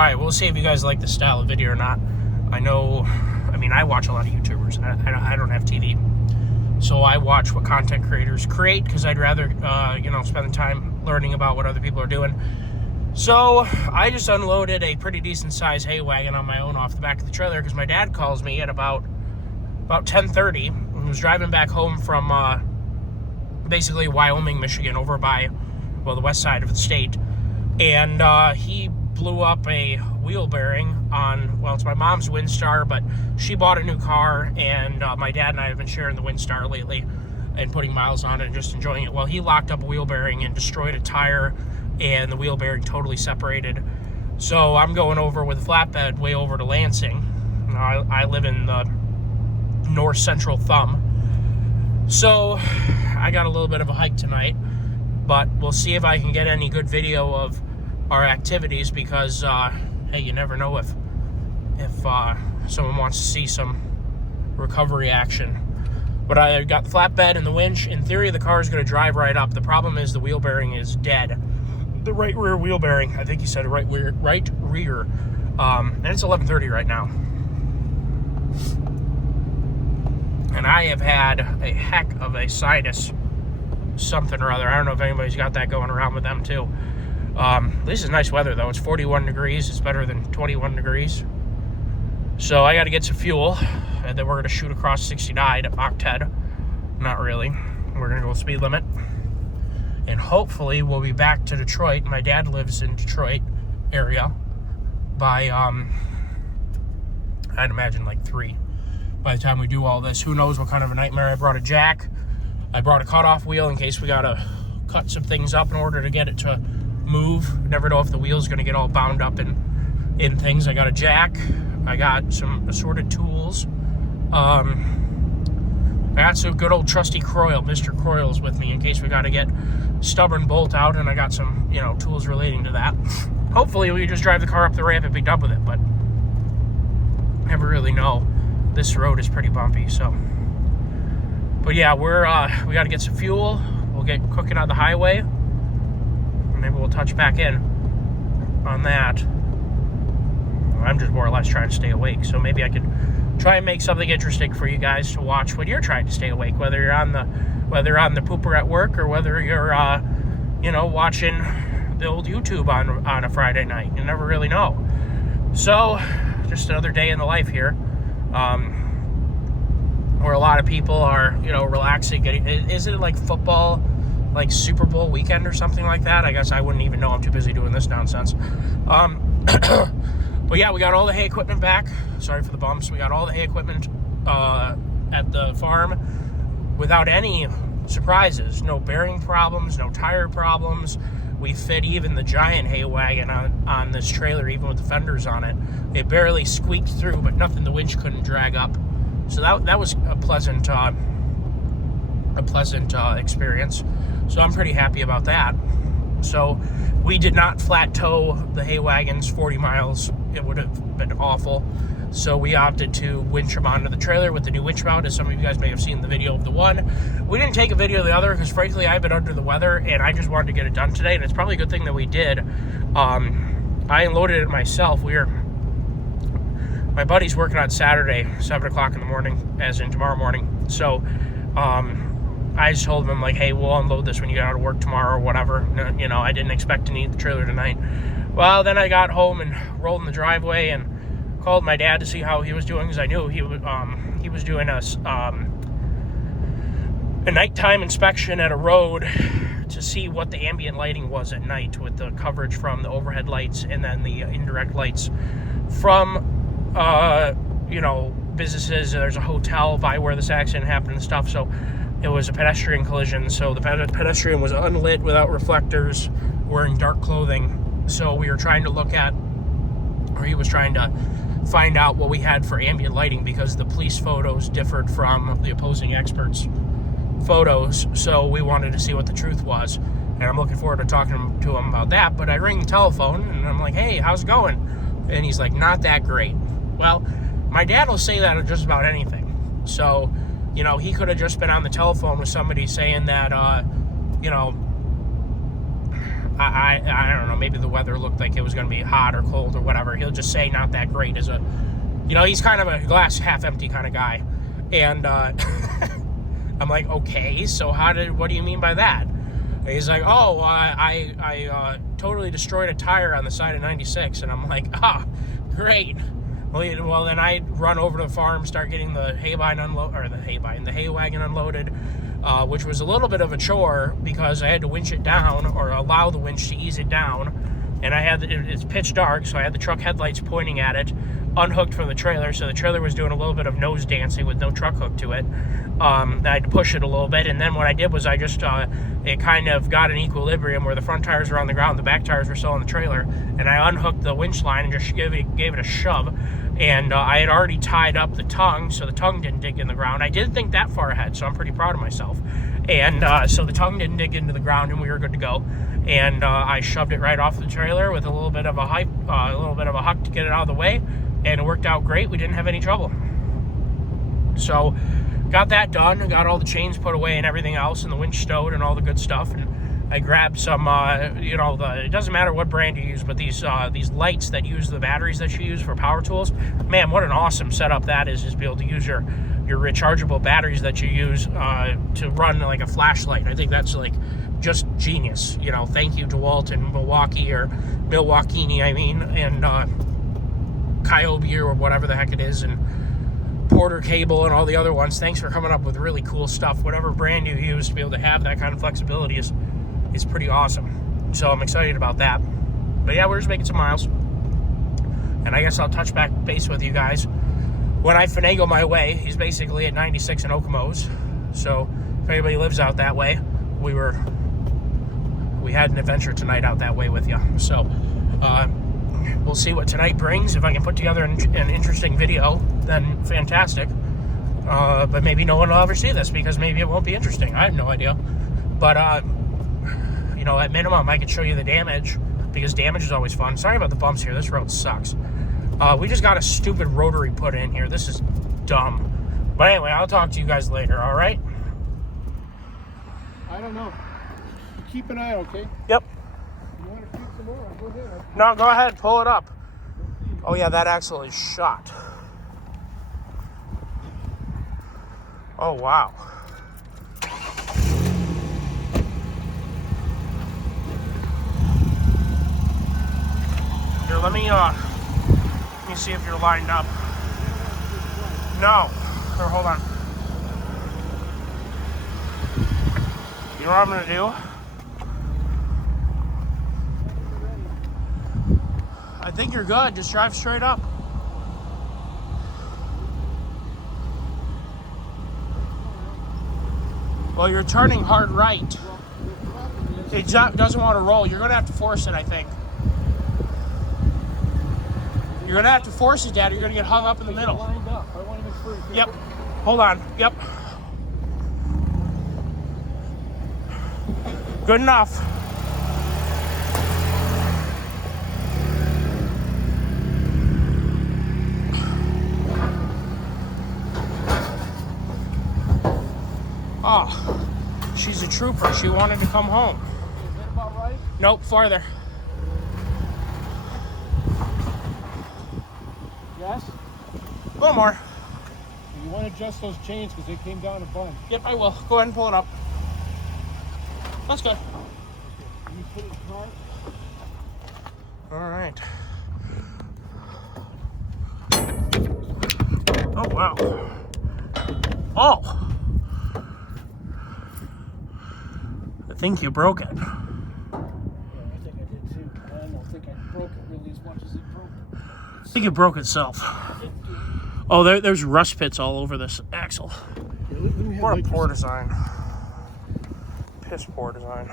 Alright, we'll see if you guys like this style of video or not. I watch a lot of YouTubers. I don't have TV. So I watch what content creators create because I'd rather, spend the time learning about what other people are doing. So I just unloaded a pretty decent sized hay wagon on my own off the back of the trailer because my dad calls me at about 10:30. He was driving back home from basically Wyoming, Michigan, over by, the west side of the state. And he blew up a wheel bearing on, it's my mom's windstar, but she bought a new car, and my dad and I have been sharing the windstar lately and putting miles on it and just enjoying it. Well, he locked up a wheel bearing and destroyed a tire, and the wheel bearing totally separated. So I'm going over with a flatbed way over to Lansing. I live in the north central thumb. So I got a little bit of a hike tonight, but we'll see if I can get any good video of our activities because, hey, you never know if someone wants to see some recovery action. But I got the flatbed and the winch. In theory, the car is going to drive right up. The problem is the wheel bearing is dead. The right rear wheel bearing, I think he said right rear. And it's 11:30 right now. And I have had a heck of a sinus something or other. I don't know if anybody's got that going around with them too. This is nice weather though. It's 41 degrees. It's better than 21 degrees. So I got to get some fuel, and then we're going to shoot across 69 at Mach 10. Not really. We're going to go speed limit. And hopefully we'll be back to Detroit. My dad lives in Detroit area by, I'd imagine like 3. By the time we do all this, who knows what kind of a nightmare. I brought a jack. I brought a cutoff wheel in case we got to cut some things up in order to get it to move. Never know if the wheel's going to get all bound up in things. I got a jack. I got some assorted tools. I got some good old trusty Croyle. Mr. Croyle's with me in case we got to get stubborn bolt out, and I got some, tools relating to that. Hopefully we just drive the car up the ramp and be done with it, but never really know. This road is pretty bumpy, so. But yeah, we got to get some fuel. We'll get cooking on the highway. Maybe we'll touch back in on that. I'm just more or less trying to stay awake, so maybe I could try and make something interesting for you guys to watch when you're trying to stay awake, whether you're on the pooper at work or whether you're watching the old YouTube on a Friday night. You never really know. So just another day in the life here, where a lot of people are relaxing. Is it like football, like Super Bowl weekend or something like that? I guess I wouldn't even know. I'm too busy doing this nonsense. But yeah, we got all the hay equipment back. Sorry for the bumps. We got all the hay equipment at the farm without any surprises. No bearing problems, no tire problems. We fit even the giant hay wagon on this trailer, even with the fenders on it. It barely squeaked through, but nothing the winch couldn't drag up. So that was a pleasant experience. So I'm pretty happy about that. So we did not flat tow the hay wagons 40 miles. It would have been awful. So we opted to winch them onto the trailer with the new winch mount, as some of you guys may have seen the video of the one. We didn't take a video of the other because, frankly, I've been under the weather, and I just wanted to get it done today, and it's probably a good thing that we did. I unloaded it myself. My buddy's working on Saturday, 7 o'clock in the morning, as in tomorrow morning. So I just told him, hey, we'll unload this when you get out of work tomorrow or whatever. I didn't expect to need the trailer tonight. Well, then I got home and rolled in the driveway and called my dad to see how he was doing, because I knew he was doing a nighttime inspection at a road to see what the ambient lighting was at night with the coverage from the overhead lights and then the indirect lights from, businesses. There's a hotel by where this accident happened and stuff, so it was a pedestrian collision. So the pedestrian was unlit without reflectors, wearing dark clothing. So we were trying to he was trying to find out what we had for ambient lighting, because the police photos differed from the opposing experts' photos. So we wanted to see what the truth was, and I'm looking forward to talking to him about that. But I ring the telephone and I'm like, hey, how's it going? And he's like, not that great. Well, my dad will say that on just about anything. So, he could have just been on the telephone with somebody saying that, I don't know, maybe the weather looked like it was going to be hot or cold or whatever. He'll just say not that great as a, you know, he's kind of a glass half empty kind of guy. And I'm like, okay, so what do you mean by that? And he's like, oh, I totally destroyed a tire on the side of 96. And I'm like, great. Well, then I run over to the farm, start getting the hay wagon unloaded, which was a little bit of a chore because I had to winch it down or allow the winch to ease it down. And it's pitch dark, so I had the truck headlights pointing at it, unhooked from the trailer, so the trailer was doing a little bit of nose dancing with no truck hook to it. I had to push it a little bit, and then what I did was I just, it kind of got an equilibrium where the front tires were on the ground, the back tires were still on the trailer, and I unhooked the winch line and just gave it a shove. And I had already tied up the tongue, so the tongue didn't dig in the ground. I didn't think that far ahead, so I'm pretty proud of myself. And so the tongue didn't dig into the ground, and we were good to go. And I shoved it right off the trailer with a little bit of a huck to get it out of the way, and it worked out great. We didn't have any trouble. So got that done, got all the chains put away and everything else, and the winch stowed and all the good stuff. And I grabbed some, it doesn't matter what brand you use, but these lights that use the batteries that you use for power tools. Man, what an awesome setup that is to be able to use your rechargeable batteries that you use to run like a flashlight. I think that's like just genius. You know, thank you DeWalt and Milwaukee, or Milwaukee, and Kyobe or whatever the heck it is, and Porter Cable and all the other ones. Thanks for coming up with really cool stuff. Whatever brand you use, to be able to have that kind of flexibility is pretty awesome. So I'm excited about that. But yeah, we're just making some miles. And I guess I'll touch base with you guys when I finagle my way. He's basically at 96 in Okemos. So if anybody lives out that way, we had an adventure tonight out that way with you. So we'll see what tonight brings. If I can put together an interesting video, then fantastic. But maybe no one will ever see this because maybe it won't be interesting. I have no idea. But at minimum, I could show you the damage, because damage is always fun. Sorry about the bumps here. This road sucks. We just got a stupid rotary put in here. This is dumb. But anyway, I'll talk to you guys later, all right? I don't know. Keep an eye, okay? Yep. You want to keep some more? Go ahead. No, go ahead. Pull it up. Oh, yeah, that axle is shot. Oh, wow. Here, let me see if you're lined up. No. Here, hold on. You know what I'm going to do? I think you're good. Just drive straight up. Well, you're turning hard right. It doesn't want to roll. You're going to have to force it, I think. You're going to have to force it, Dad. You're going to get hung up in the middle. Yep. Hold on. Yep. Good enough. Oh, she's a trooper. She wanted to come home. Is that about right? Nope, farther. Yes? A little more. You want to adjust those chains because they came down a bunch. Yep, I will. Go ahead and pull it up. That's good. Can you put it in the car? All right. Oh, wow. Oh. I think you broke it. Yeah, I think I did too. I don't think I broke it really as much as it broke. I think it broke itself. Oh, there's rust pits all over this axle. Yeah, What a poor design. Piss poor design.